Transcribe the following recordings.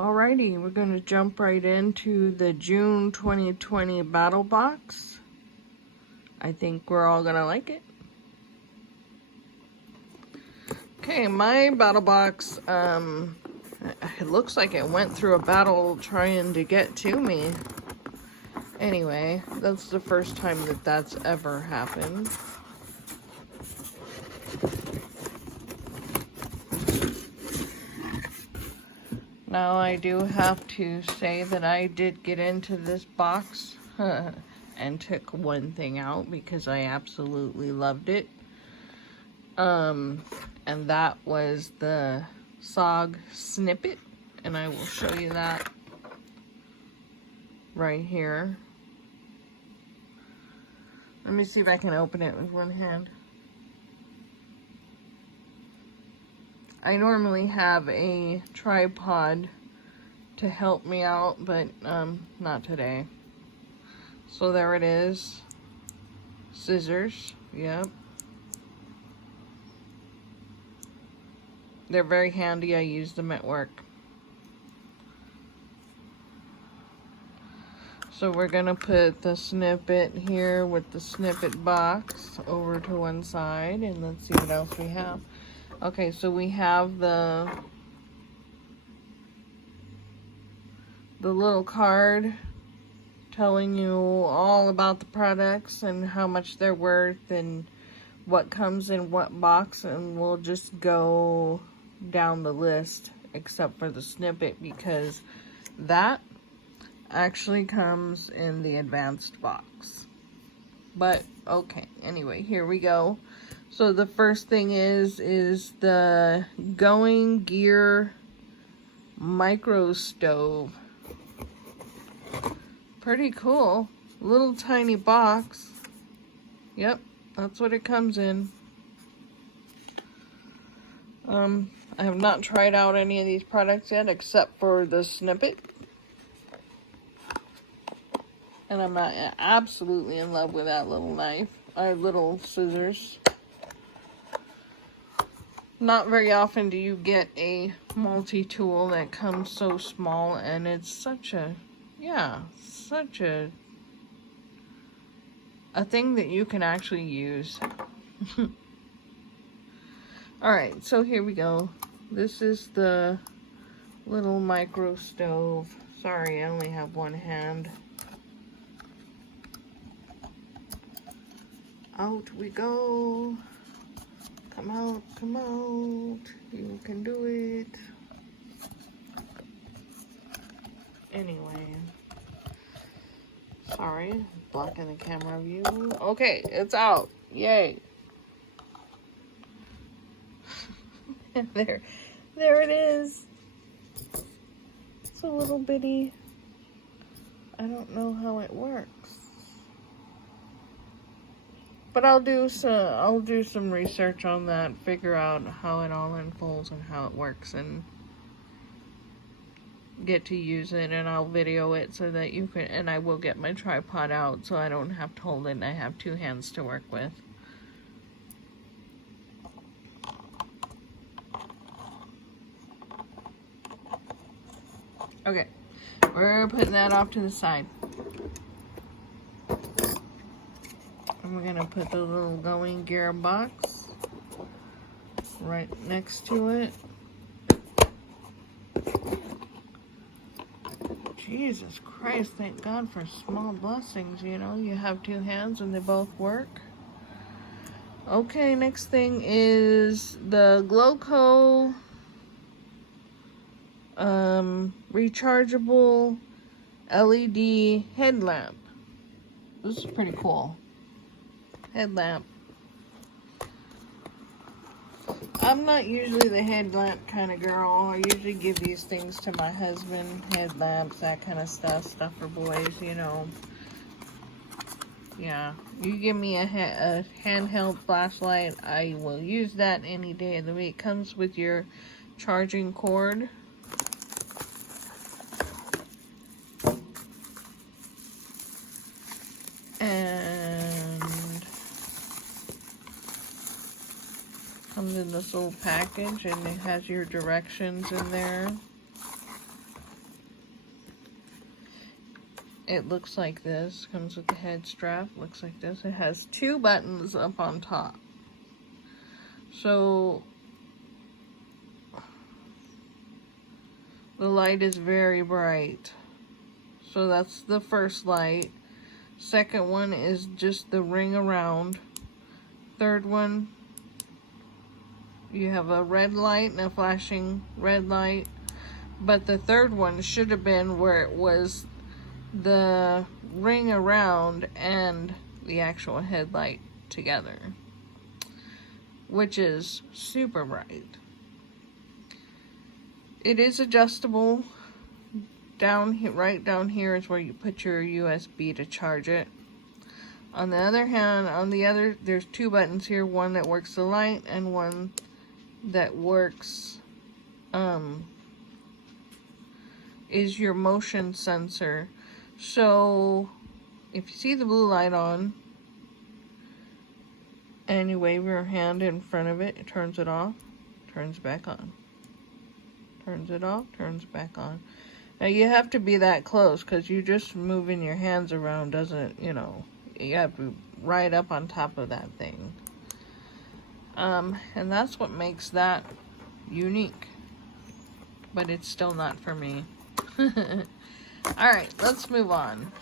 Alrighty, we're going to jump right into the June 2020 BattlBox. I think we're all going to like it. Okay, my BattlBox, it looks like it went through a battle trying to get to me. Anyway, that's the first time that that's ever happened. Now, I do have to say that I did get into this box and took one thing out because I absolutely loved it. And that was the SOG snippet, and I will show you that right here. Let me see if I can open it with one hand. I normally have a tripod to help me out, but not today. So there it is. Scissors, yep. They're very handy. I use them at work. So we're gonna put the snippet here with the snippet box over to one side, and let's see what else we have. Okay, so we have the little card telling you all about the products and how much they're worth and what comes in what box, and we'll just go down the list except for the snippet because that actually comes in the advanced box. But okay, anyway, here we go. So the first thing is the Going Gear micro stove. Pretty cool. Little tiny box. Yep, that's what it comes in. I have not tried out any of these products yet except for the snippet. And I'm absolutely in love with that little knife. Little scissors. Not very often do you get a multi-tool that comes so small, and it's such a thing that you can actually use. Alright, so here we go. This is the little micro stove. Sorry, I only have one hand. Out we go. Come out, come out. You can do it. Anyway. Sorry, blocking the camera view. Okay, it's out. Yay. there it is. It's a little bitty. I don't know how it works. But I'll do some research on that, figure out how it all unfolds and how it works, and get to use it, and I'll video it so that you can, and I will get my tripod out so I don't have to hold it and I have two hands to work with. Okay, we're putting that off to the side. And we're gonna put the little Going Gear box right next to it. Jesus Christ, thank God for small blessings, you know. You have two hands and they both work. Okay, next thing is the Gloco rechargeable LED headlamp. This is pretty cool. Headlamp. I'm not usually the headlamp kind of girl. I usually give these things to my husband. Headlamps, that kind of stuff. Stuff for boys, you know. Yeah. You give me a handheld flashlight, I will use that any day of the week. Comes with your charging cord. And comes in this little package, and it has your directions in there. it looks like this. Comes with the head strap. Looks like this. It has 2 buttons up on top. So the light is very bright. So that's the first light. Second one is just the ring around. Third one, you have a red light and a flashing red light. But the third one should have been where it was the ring around and the actual headlight together, which is super bright. It is adjustable. Down here, right down here is where you put your USB to charge it. On the other hand, there's 2 buttons here, one that works the light and one that works is your motion sensor. So if you see the blue light on and you wave your hand in front of it, it turns it off, turns back on. Turns it off, turns back on. Now you have to be that close, because you just moving your hands around doesn't, you know, you have to be right up on top of that thing. And that's what makes that unique. But it's still not for me. Alright, let's move on.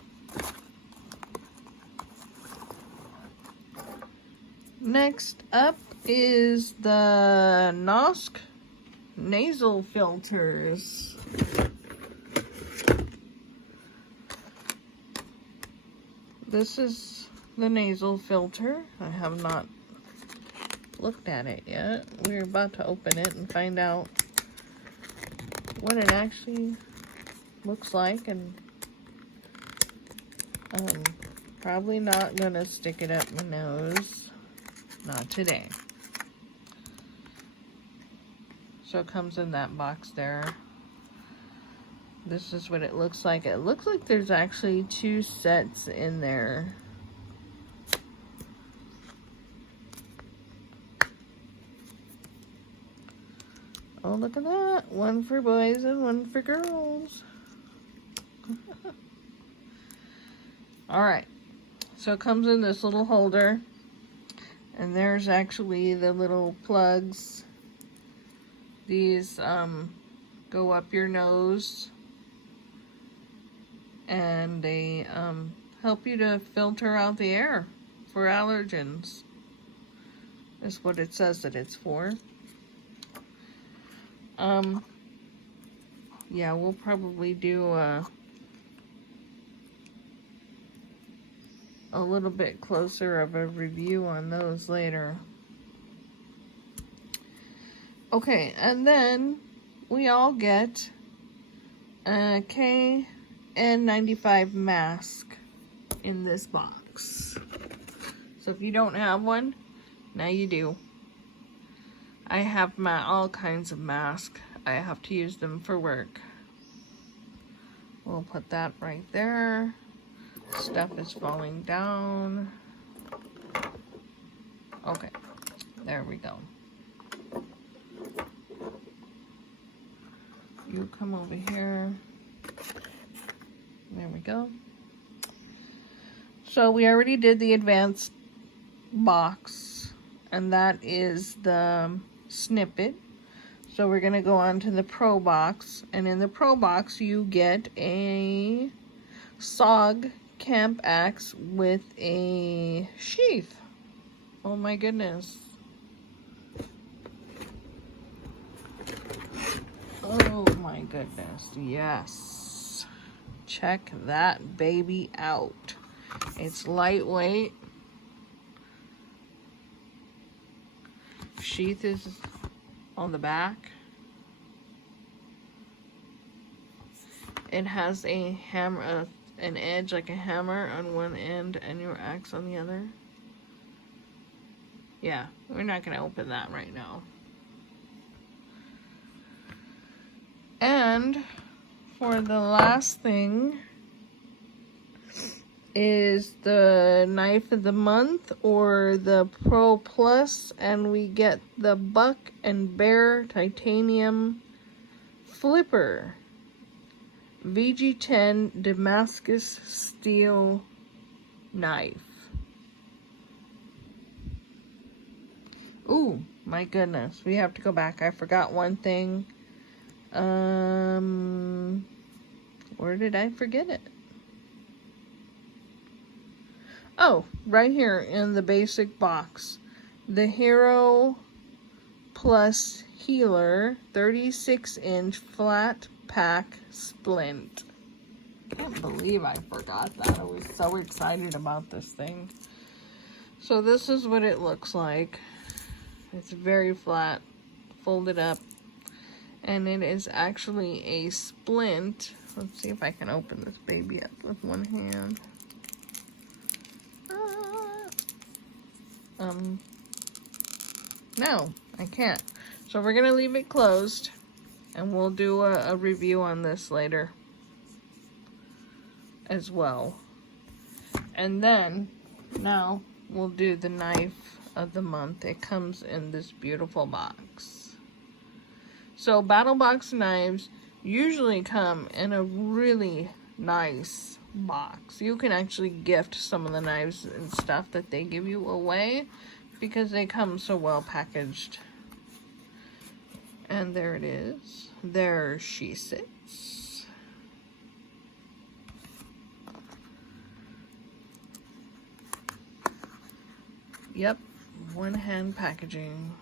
Next up is the Nosk nasal filters. This is the nasal filter. I have not looked at it yet. We're about to open it and find out what it actually looks like, and probably not gonna stick it up my nose. Not today. So it comes in that box there. This is what it looks like. It looks like there's actually 2 sets in there. Oh, look at that. One for boys and one for girls. Alright. So it comes in this little holder. And there's actually the little plugs. These go up your nose. And they help you to filter out the air for allergens. Is what it says that it's for. Yeah, we'll probably do a little bit closer of a review on those later. Okay, and then we all get a KN95 mask in this box. So if you don't have one, now you do. I have all kinds of masks. I have to use them for work. We'll put that right there. Stuff is falling down. Okay, there we go. You come over here. There we go. So we already did the advanced box, and that is the snippet. So we're going to go on to the Pro box, and in the Pro box you get a SOG camp axe with a sheath. Oh my goodness. Oh my goodness, yes. Check that baby out. It's lightweight. Sheath is on the back. It has a hammer, an edge like a hammer on one end and your axe on the other. Yeah, we're not going to open that right now. And for the last thing is the knife of the month, or the Pro Plus, and we get the Buck and Bear titanium flipper. VG10 Damascus steel knife. Ooh, my goodness. We have to go back. I forgot one thing. Where did I forget it? Oh, right here in the basic box. The Hero Plus Healer 36-inch flat pack splint. Can't believe I forgot that. I was so excited about this thing. So this is what it looks like. It's very flat, folded up, and it is actually a splint. Let's see if I can open this baby up with one hand. No, I can't. So we're gonna leave it closed, and we'll do a review on this later as well. And then, now, we'll do the knife of the month. It comes in this beautiful box. So BattlBox knives usually come in a really nice box. You can actually gift some of the knives and stuff that they give you away because they come so well packaged. And there it is. There she sits. Yep, one hand packaging.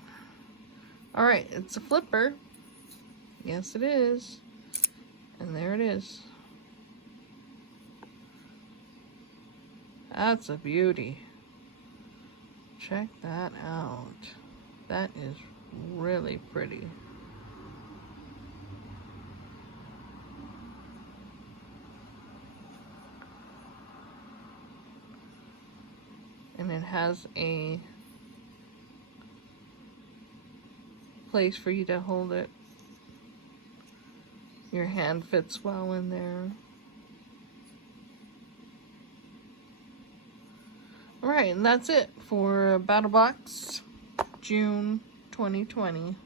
Alright, it's a flipper. Yes, it is. And there it is. That's a beauty. Check that out. That is really pretty. And it has a place for you to hold it. Your hand fits well in there. Alright, and that's it for BattlBox June 2020.